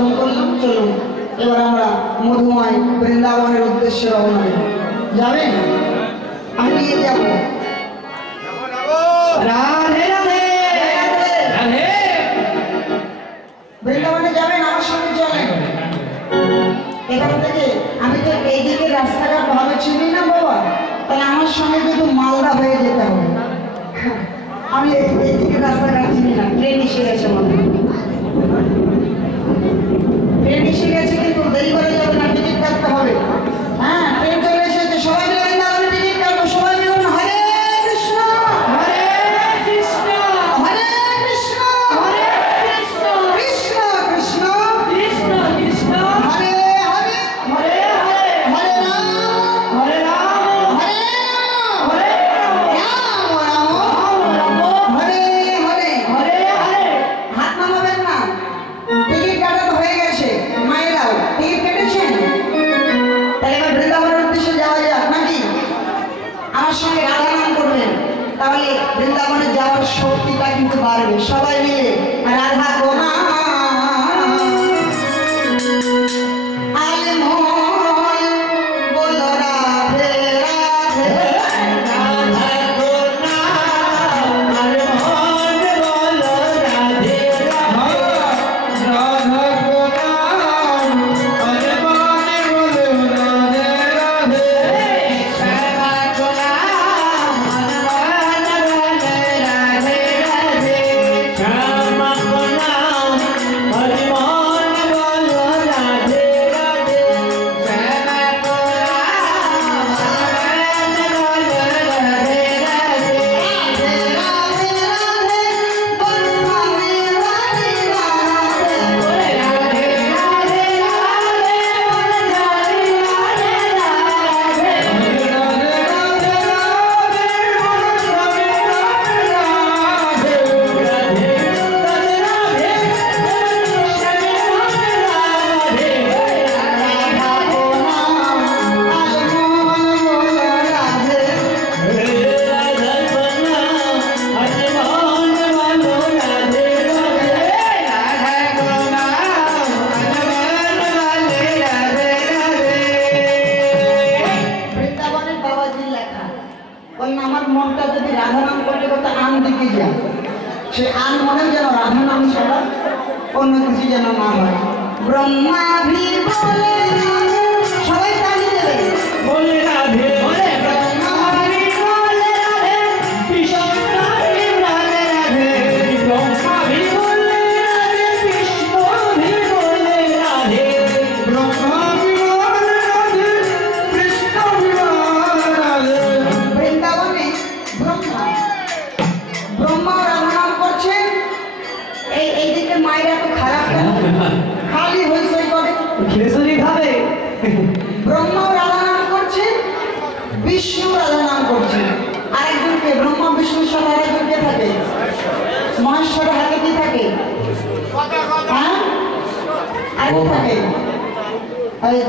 দর্শন করলাম। চলুন এবার আমরা মধুময় বৃন্দাবনের উদ্দেশ্যে রওনা দেব। যাবেন? আমি নিয়ে যাব। রাধে রাধে রাধে। বৃন্দাবনে যাবেন? আমার সঙ্গে চলেন। এখান থেকে আমি তো এইদিকে রাস্তাঘাট ভালো চিনি না বাবা, তাহলে আমার সঙ্গে কিন্তু মালদা হয়ে যেতে হবে। আমি এইদিকে রাস্তাঘাট চিনি না। ট্রেন এসে গেছে, মনে ট্রেন এসে গেছে, কিন্তু দেরি করে যাবে না, টিকিট কাটতে হবে। হ্যাঁ, ট্রেন চলে এসেছে। সবাই মিলে বৃন্দাবনে টিকিট কাটবো। সবাই মিলুন। হরে কৃষ্ণ হরে কৃষ্ণ হরে কৃষ্ণ হরে কৃষ্ণ কৃষ্ণ কৃষ্ণ কৃষ্ণ কৃষ্ণ হরে হরে হরে হরে হরে রাম হরে রাম হরে হরে রাম রাম রাম হরে হরে হরে হরে। হাত নামাবেন না। টিকিট কাটা তো হয়ে গেছে। মায়েরাও টিকিট কেটেছেন? তাহলে এবার বৃন্দাবনের উদ্দেশ্যে যাওয়া যাক নাকি? আমার সঙ্গে রাধা নাম করবেন, তাহলে বৃন্দাবনে যাওয়ার শক্তিটা কিন্তু বাড়বে। সবাই মিলে রাধা গোনা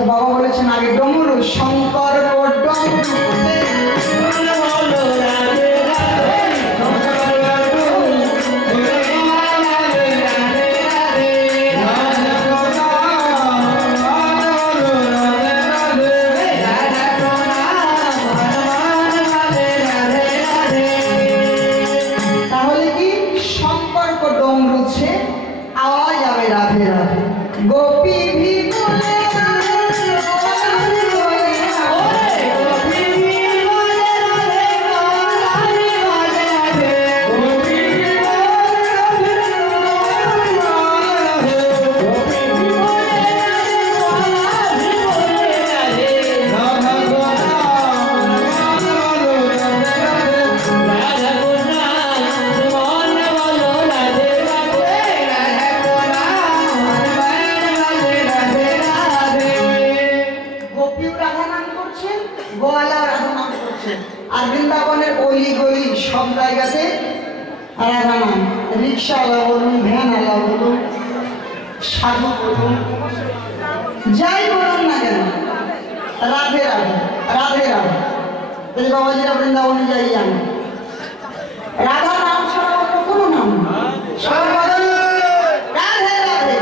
বাবা বলেছেন আগে ডমরু শঙ্কর তাহলে কি সম্পর্ক ডমরুছে আওয়াজ যাবে রাধে রাধে। গোপী ভি বলে আর বৃন্দাবনের অলি গলি সব জায়গাতে রাধা নাম। রিক্সাওয়ালা বলুন, ভ্যানওয়ালা বলুন, সাধু বলুন, যাই বলুন না কেন, রাধে রাধে রাধে রাধে। এই বাবাজিরা বৃন্দাবনে যাই আমি, রাধা নাম ছাড়া অন্য কোনো নাম রাধে রাধে।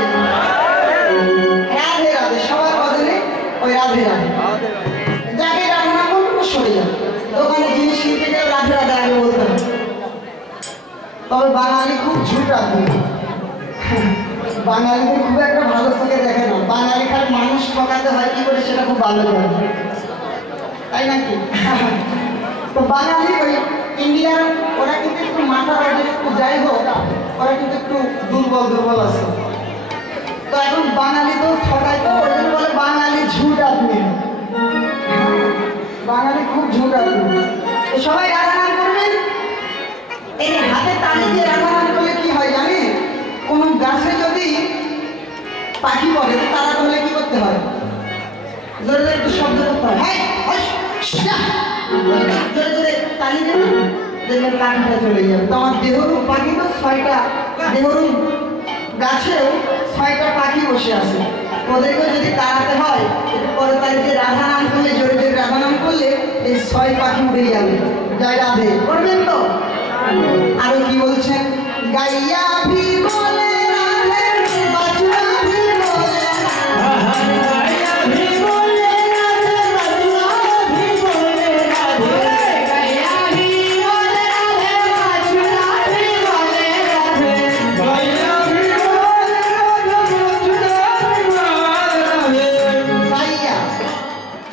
তবে বাঙালি খুব ঝুটা বাঙালিদের খুব একটা ভালো চোখে দেখে না, বাঙালি খালি মানুষ ঠকাতে হয় কি করে সেটা খুব ভালো জানে, তাই নাকি? তো বাঙালি ওই ইন্ডিয়ার ওরা কিন্তু একটু মাথা রাখে, একটু যাই হোক ওরা কিন্তু একটু দুর্বল আছে। তো এখন বাঙালি তো ঠকায়, তো ওই জন্য বলে বাঙালি ঝুট আদমি, বাঙালি খুব ঝুট আদমি। সবাই রাধা নাম করবেন। এই হাতে তালি দিয়ে রাধা নাম করলে কি হয় জানেন? কোন গাছে যদি পাখি পড়ে তারা করলে কি করতে হয়? জোরে জোরে একটু শব্দ করতে হয়, হ্যাঁ জোরে জোরে তালি দেবে, দেখবেন পাখিটা চলে যাবে। তো আমার দেহরুম পাখি তো 6টা, দেহরুম গাছেও 6টা পাখি বসে আছে, ওদেরকে যদি তাড়াতে হয় একটু পরে তারিখে রাধা নাম করলে, জোরে জোরে রাধা নাম করলে এই 6 পাখি উড়ে যাবে। জয় রাধে করবেন তো? আরো কি বলছেন? গাইয়া ভি বলে রাধে, বাজনা ভি বলে রাধে, গাইয়া ভি বলে রাধে, বাজনা ভি বলে রাধে, গাইয়া ভি বলে রাধে, বাজনা ভি বলে রাধে, গাইয়া ভি বলে রাধে, বাজনা ভি বলে রাধে। গাইয়া,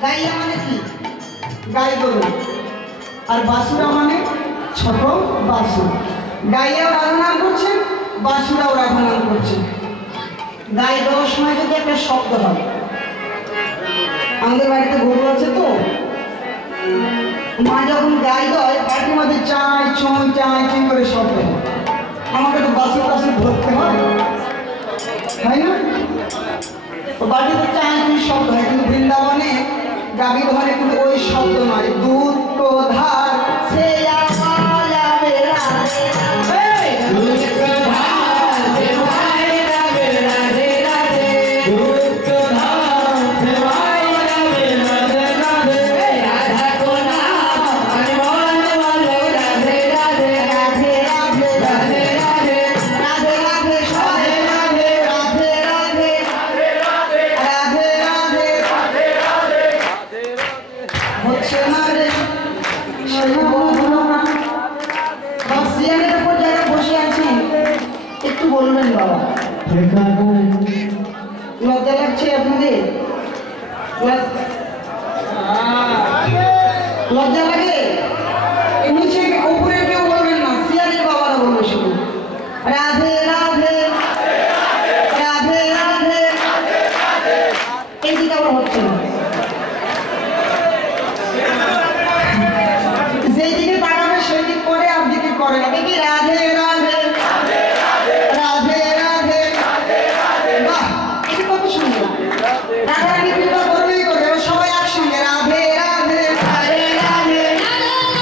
গাইয়া মানে কি? গাই গরু, আর বাসুরা মানে ছোট বাসুর। গাইয়াও রাধা নাম করছেন, বাসুরাও রাধা নাম করছেন। গাই দেওয়ার সময় যদি একটা শব্দ হয়, আমাদের বাড়িতে গরু আছে তো, মা যখন গাই দেয় বাড়ির মধ্যে চাই চুই চাই চুই করে শব্দ হয়। আমাকে তো বাসুর টাসুর ধরতে হয়, তাই না? তো বাড়িতে চাই চুই শব্দ হয়, কিন্তু বৃন্দাবনে গাভী ধরে কিন্তু ওই শব্দ নয়। দুধ তো ধার সে বলবেন বাবা, লজ্জা লাগছে আপনাদের? লজ্জা লাগে? নিচে উপরে কেউ বলবেন না, সিয়ারের বাবারা বলবে শুধু রাধে রাধে রাধে রাধে। এই দিকে আবার হচ্ছে না, যেই দিকে তাকাবে সেই দিক করে আর দিকে করে না। দেখি রাধে রাধে রাধে রাধে, বাহ এটা কত সুন্দর। রাধা রানী কৃপা করবেই করবে, এবার সবাই একসঙ্গে রাধে রাধে রাধে রাধে রাধে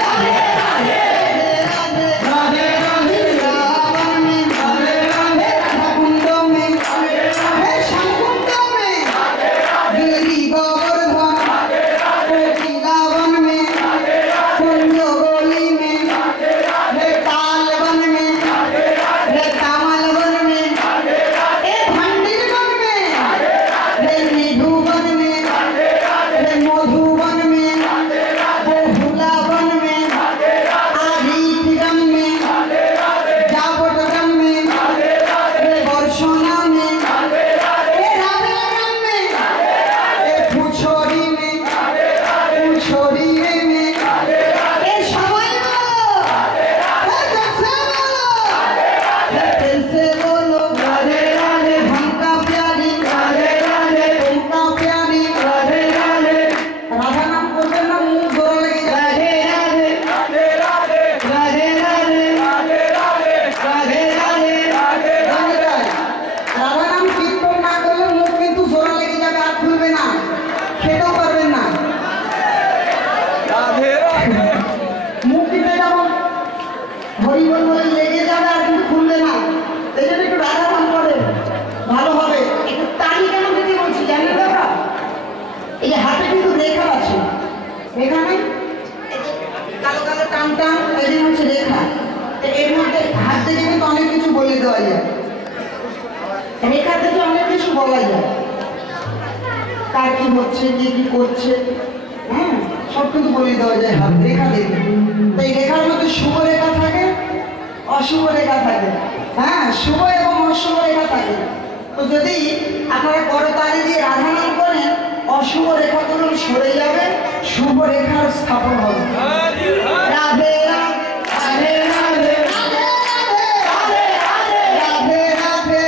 রাধে রাধে রাধে রাধে, রাবণ মে রাধে রাধে, রাধাকুণ্ড মে রাধে রাধে, শ্যামকুণ্ড মে রাধে রাধে, গিরি গোবর্ধন কোকিলাবন মে রাধে রাধে, কুঞ্জগলি মে রাধে রাধে, তালবন মে রাধে রাধে, তামালবন মে রাধে রাধে, ভান্ডিরবন মে রাধে রাধে, নিধুবন মে রাধে রাধে, মধুবন মে রাধে রাধে, বহুলাবন মে রাধে রাধে, আদিতিরম মে রাধে রাধে, যাবটরম মে রাধে রাধে, বর্ষণা মে রাধে রাধে, রাধেরম মে রাধে রাধে, ফুছড়ি মে রাধে রাধে, ফুছড়ি মে রাধে রাধে, সবাই বলো রাধে রাধে, জোরসে বলো রাধে রাধে, दिल से बोलो राधे राधे, हमका प्यारी राधे राधे, तुमका प्यारी राधे राधे। राधा नाम করবেন না, মুখ জোড়া লেগে যাবে। राधे राधे राधे राधे राधे राधे राधे राधे राधे राधे। রাধা নাম কীর্তন না করলে মুখ কিন্তু জোড়া লেগে যাবে, আর খুলবে না, খেতেও পারবেন না। রাধে রাধে মুখ কিন্তু যেমন হরি বল বলে লেগে যাবে, আর কিন্তু খুলবে না। এই জন্য একটু রাধা নাম করেন, ভালো হবে। একটু তালি কেন দিতে বলছি জানেন দাদা? এই যে হাতে কিন্তু রেখা আছে, রেখা নেই, কালো কালো টান টান, এই হচ্ছে রেখা। এর মধ্যে হাত থেকে কিন্তু অনেক কিছু বলে দেওয়া যায়, রেখা থেকে অনেক কিছু বলা যায়, কার কি হচ্ছে, কে কি করছে, হ্যাঁ সব কিন্তু বলে দেওয়া যায় হাত রেখা দেখে। তাই রেখার মধ্যে শুভ রেখা থাকে, অশুভ রেখা থাকে। হ্যাঁ, শুভ এবং অশুভ রেখা থাকে। তো যদি আপনারা করতালি দিয়ে রাধা নাম করেন, অশুভ রেখাগুলো সরে যাবে, শুভ রেখার স্থাপন হবে। রাধে রাধে রাধে রাধে রাধে রাধে রাধে,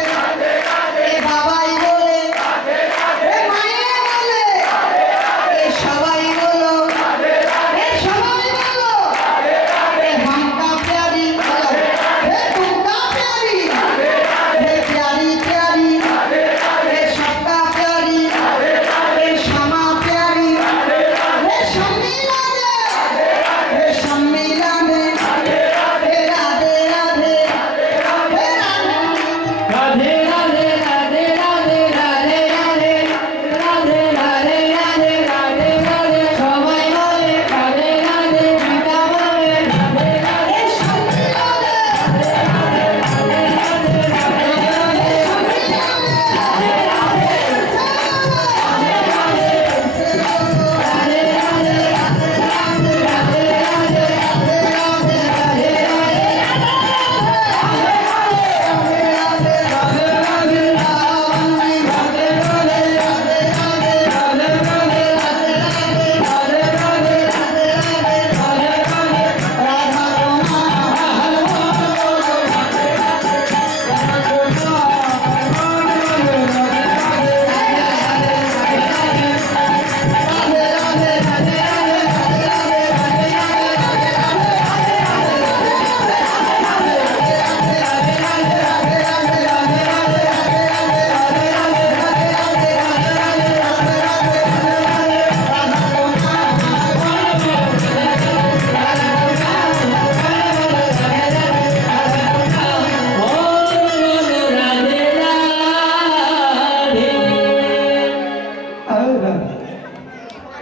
বাবাই বলে, মায়ে বলে, সবাই বলো, সবাই বলো, हमका प्यारी हे तुमका प्यारी, हे प्यारी प्यारी, हे सबका प्यारी, हे क्षमा प्यारी, हे सम्मिलन, हे सम्मिलन, हे राधे राधे, हे राधे राधे राधे राधे राधे राधे राधे राधे राधे राधे राधे राधे, সবাই বলে রাধে রাধে, পিতা বলে রাধে রাধে, সম্মিলন,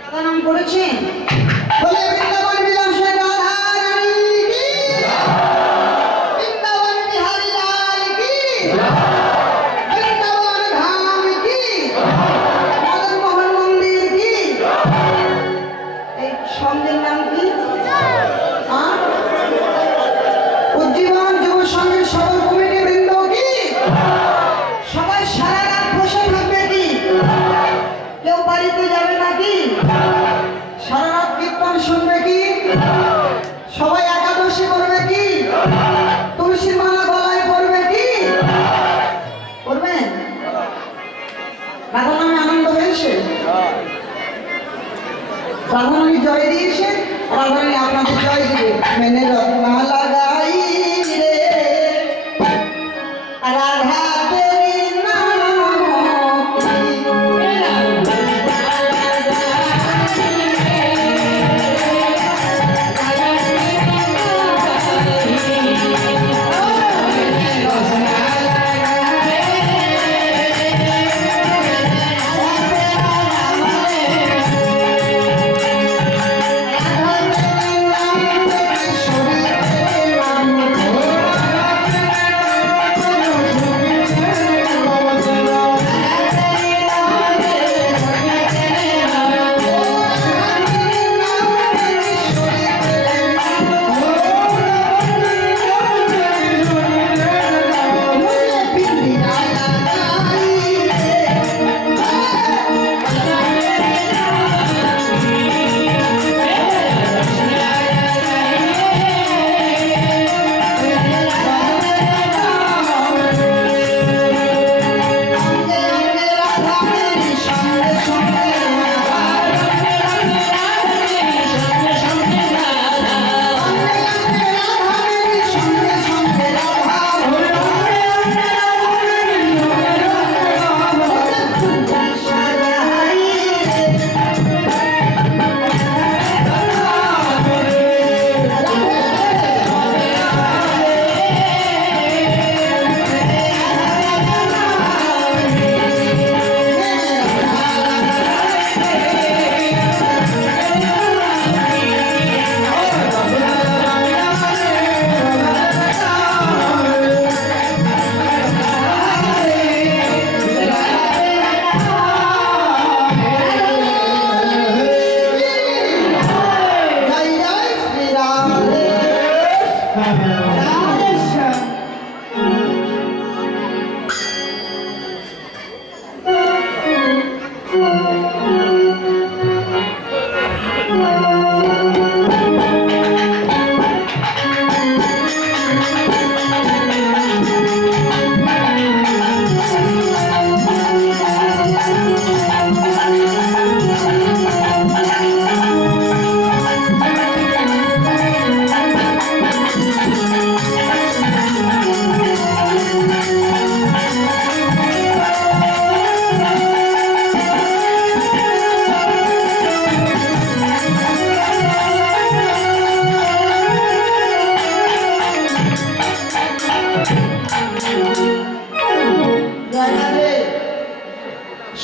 রাধা নাম করেছেন বলে বৃন্দাবন বিলাসে রাধা রানী কি, বৃন্দাবন বিহারী লাল কি, বৃন্দাবন ধাম কি, মদন মোহন মন্দির কি। এই সঙ্গের নাম কি? উজ্জীবন যুব সংঘের সকল কমিটি বৃন্দ কি, সবাই সারা রাত বসে থাকবে কি, কেউ বাড়িতে যাবে নাকি, সারা রাত কীর্তন শুনবে কি, সবাই একাদশী করবে কি, তুলসীর মালা গলায় পড়বে কি, করবেন? রাধা নামে আনন্দ হয়েছে, রাধা নামে জয় দিয়েছে, রাধা নামে আপনাদের জয় দিবে। মেনে রত্না লাগাই রে রাধা তেরি নাম কি, রাধা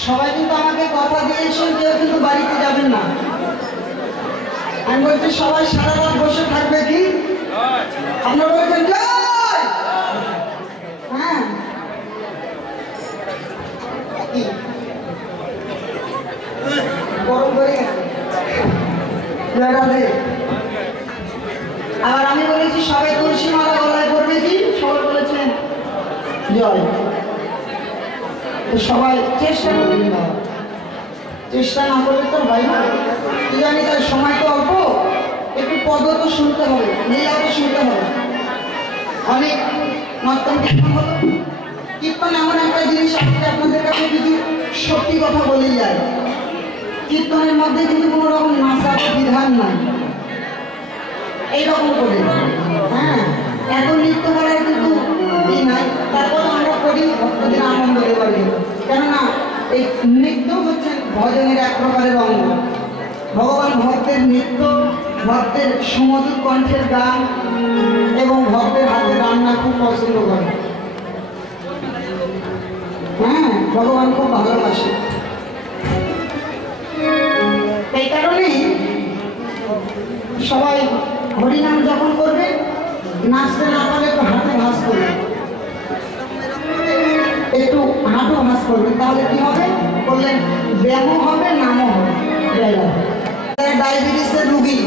সবাই কিন্তু আমাকে কথা দিয়েছেন, কেউ কিন্তু বাড়িতে যাবেন না। আমি বলছি সবাই সারা রাত বসে থাকবে কি? আপনারা বলছেন জয়। হ্যাঁ, গরম করে গেছে। আবার আমি বলেছি সবাই তুলসী মালা গলায় করবে কি? সবাই বলেছেন জয়। সবাই চেষ্টা করবেন না, চেষ্টা না করলে তো হয় না। কি জানি তার সময় তো অল্প, একটু পদ তো শুনতে হবে, লীলা তো শুনতে হবে। অনেক নর্তন কীর্তন হলো, কীর্তন এমন একটা জিনিস আজকে আপনাদের কাছে কিছু সত্যি কথা বলে যায়। কীর্তনের মধ্যে কিন্তু কোনো রকম নাচার বিধান নাই, এইরকম করে। হ্যাঁ, এখন নৃত্য করার কিন্তু ই নাই, তারপর আমরা করি ভক্তদের আনন্দ দেওয়ার জন্য। কেননা এই নৃত্য হচ্ছে ভজনের এক প্রকারের অঙ্গ। ভগবান ভক্তের নৃত্য, ভক্তের সুমধুর কণ্ঠের গান এবং ভক্তের হাতে রান্না খুব পছন্দ করে। হ্যাঁ, ভগবান খুব ভালোবাসে। এই কারণেই সবাই হরিনাম যখন করবে, নাচতে না পারলে একটু হাতে ভাঁজ করবে, একটু হাঁটু ভাঁজ করবে, তাহলে কি হবে বললেন? ব্যায়ামও হবে, নামও হবে। ডায়াবেটিসের রুগী,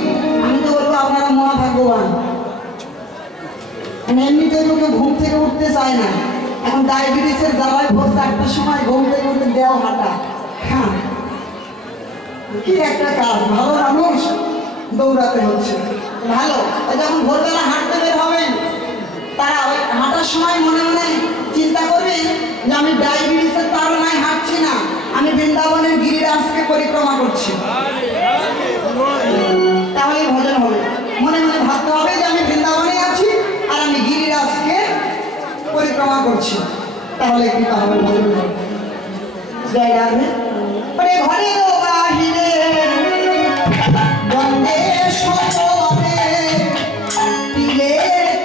আমি তো বলবো আপনারা মহাভাগ্যবান। এমনিতে লোকে ঘুম থেকে উঠতে চায় না, এখন ডায়াবেটিসের জ্বালায় ভোর 4টার সময় ঘুম থেকে উঠে দেওয়া হাঁটা। হ্যাঁ, কি একটা কাজ, ভালো মানুষ দৌড়াতে হচ্ছে, ভালো। যখন ভোরবেলা হাঁটতে বের হবেন, তারা ওই হাঁটার সময় মনে মনে চিন্তা করবেন যে আমি ডায়াবেটিসের কারণে হাঁটছি না, আমি বৃন্দাবনের গিরিরাজকে পরিক্রমা করছি। তাহলেই ভজন হবে। মনে মনে ভাবতে হবে যে আমি বৃন্দাবনে আছি আর আমি গিরিরাজকে পরিক্রমা করছি, তাহলে কৃপা হবে, ভজন হবে। জয় রাধে। ঘরে বাহিরে বন্দে সপনে তিলে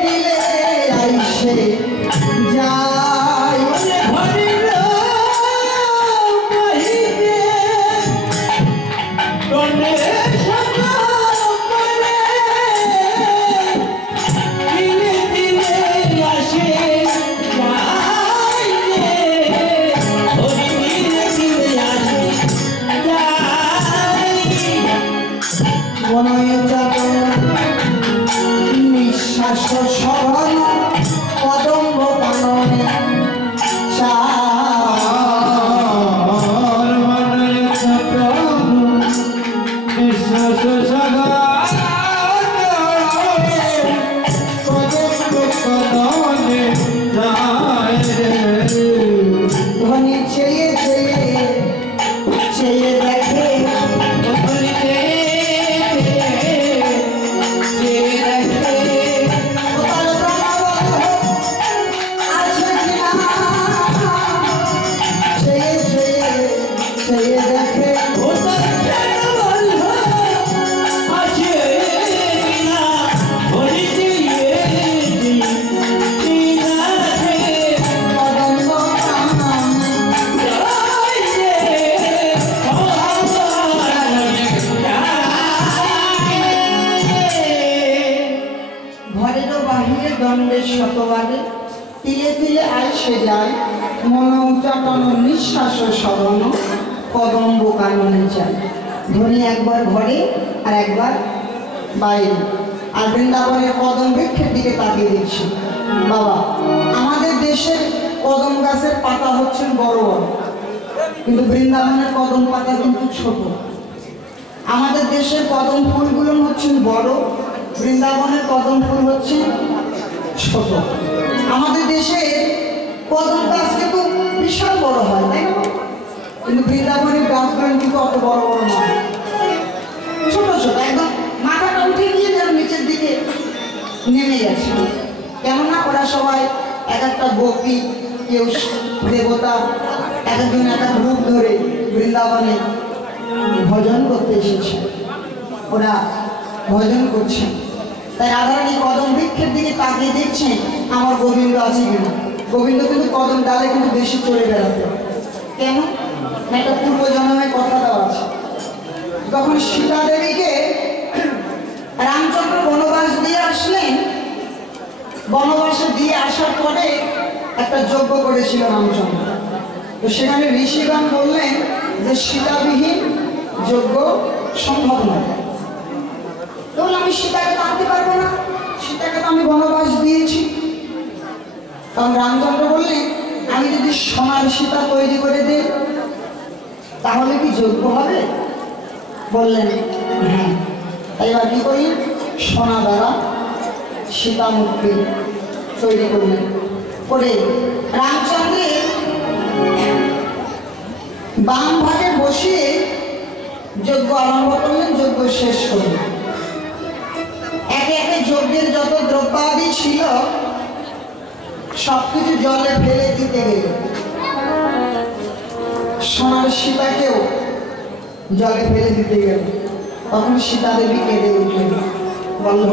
তিলে আইসে যায়। ঘরে বাহিরে বন্দে সপনে তিলে তিলে আসে নিঃশ্বাস স্মরণ কদম্ব কাননে ধ্বনি চেয়ে চেয়ে চেয়ে দেখে, শতবারে তিলে তিলে আইসে যায়, মন উচাটন নিঃশ্বাস স্মরণ কদম্ব কাননে চায়। ধ্বনি একবার ঘরে আর একবার বাইরে। আর বৃন্দাবনের কদম বৃক্ষের দিকে তাকিয়ে দেখছি। বাবা, আমাদের দেশের কদম গাছের পাতা হচ্ছেন বড় বড়, কিন্তু বৃন্দাবনের কদম পাতা কিন্তু ছোট। আমাদের দেশের কদম ফুলগুলো হচ্ছেন বড়, বৃন্দাবনের কদম ফুল হচ্ছে ছোট। আমাদের দেশে কদম গাছ কিন্তু বিশাল বড় হয়, তাই না? কিন্তু বৃন্দাবনের গাছগুলো কিন্তু অত বড় বড় নয়, ছোট ছোট, একদম মাথাটা উঠে গিয়ে যেন নিচের দিকে নেমে গেছে। কেননা ওরা সবাই এক একটা গোপী, কেউ দেবতা, এক একজন এক এক রূপ ধরে বৃন্দাবনে ভজন করতে এসেছে। ওরা ভজন করছে, তাই রাধারানী কদম বৃক্ষের দিকে তাকিয়ে দেখছেন আমার গোবিন্দ আছে কিনা। গোবিন্দ কিন্তু কদম ডালে কিন্তু বেশি চলে বেড়াতে। কেন? একটা পূর্বজন্মে কথা দেওয়া আছে। তখন সীতা দেবীকে রামচন্দ্র বনবাস দিয়ে আসলেন, বনবাসে দিয়ে আসার পরে একটা যজ্ঞ করেছিল রামচন্দ্র। তো সেখানে ঋষিগণ বললেন যে সীতাবিহীন যজ্ঞ সম্ভব নয়। তো আমি সীতাকে তো আনতে পারবো না, সীতাকে তো আমি বনবাস দিয়েছি। তখন রামচন্দ্র বললেন, আমি যদি সোনার সীতা তৈরি করে দিই তাহলে কি যজ্ঞ হবে? বললেন হ্যাঁ। এবার কি করলেন? সোনা দ্বারা সীতা মূর্তি তৈরি করলেন। করে রামচন্দ্রের বাম ভাগে বসিয়ে যজ্ঞ আরম্ভ করলেন, যজ্ঞ শেষ করলেন। একে একে যজ্ঞের যত দ্রব্যাদি ছিল সবকিছু জলে ফেলে দিতে গেল। সোনার সীতাকেও জলে ফেলে দিতে গেল। তখন সীতা দেবী কেঁদে উঠলেন, বলল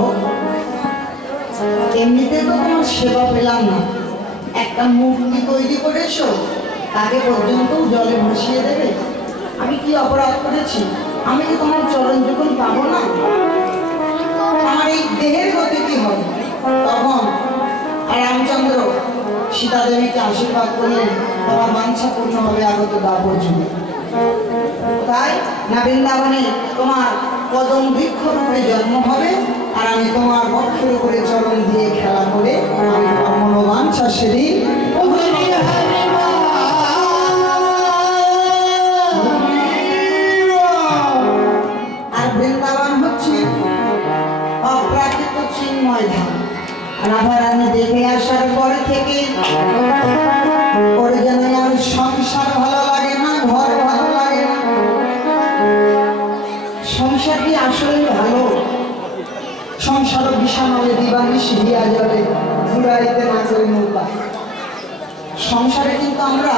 এমনিতে তো তোমার সেবা পেলাম না, একটা মূর্তি তৈরি করেছো, তাকে পর্যন্ত জলে ভাসিয়ে দেবে? আমি কি অপরাধ করেছি? আমি কি তোমার চরণ যখন পাবো না? আমার এই দেহের গতি কি হবে? তখন রামচন্দ্র সীতা দেবীকে আশীর্বাদ করলেন, তোমার বাঞ্ছা পূর্ণ হবে আগত দাপর যুগে। তাই না বৃন্দাবনে তোমার কদম বৃক্ষ রূপে জন্ম হবে, আর আমি তোমার বক্ষের উপরে চরণ দিয়ে খেলা করে আমি তোমার মনোবাঞ্ছা সেদিন। আর বৃন্দাবন হচ্ছে অপ্রাকৃত চিন্ময় ধাম। রাধারানী দেখে আসার পরে থেকে ওর যেন আর সংসার ভালো লাগে না, ঘর ভালো লাগে না। সংসার কি আসলে ভালো? সংসার বিষাণলে দিবানিশ হিয়া জলে ঘুরাইতে না করে নৌকা। সংসারে কিন্তু আমরা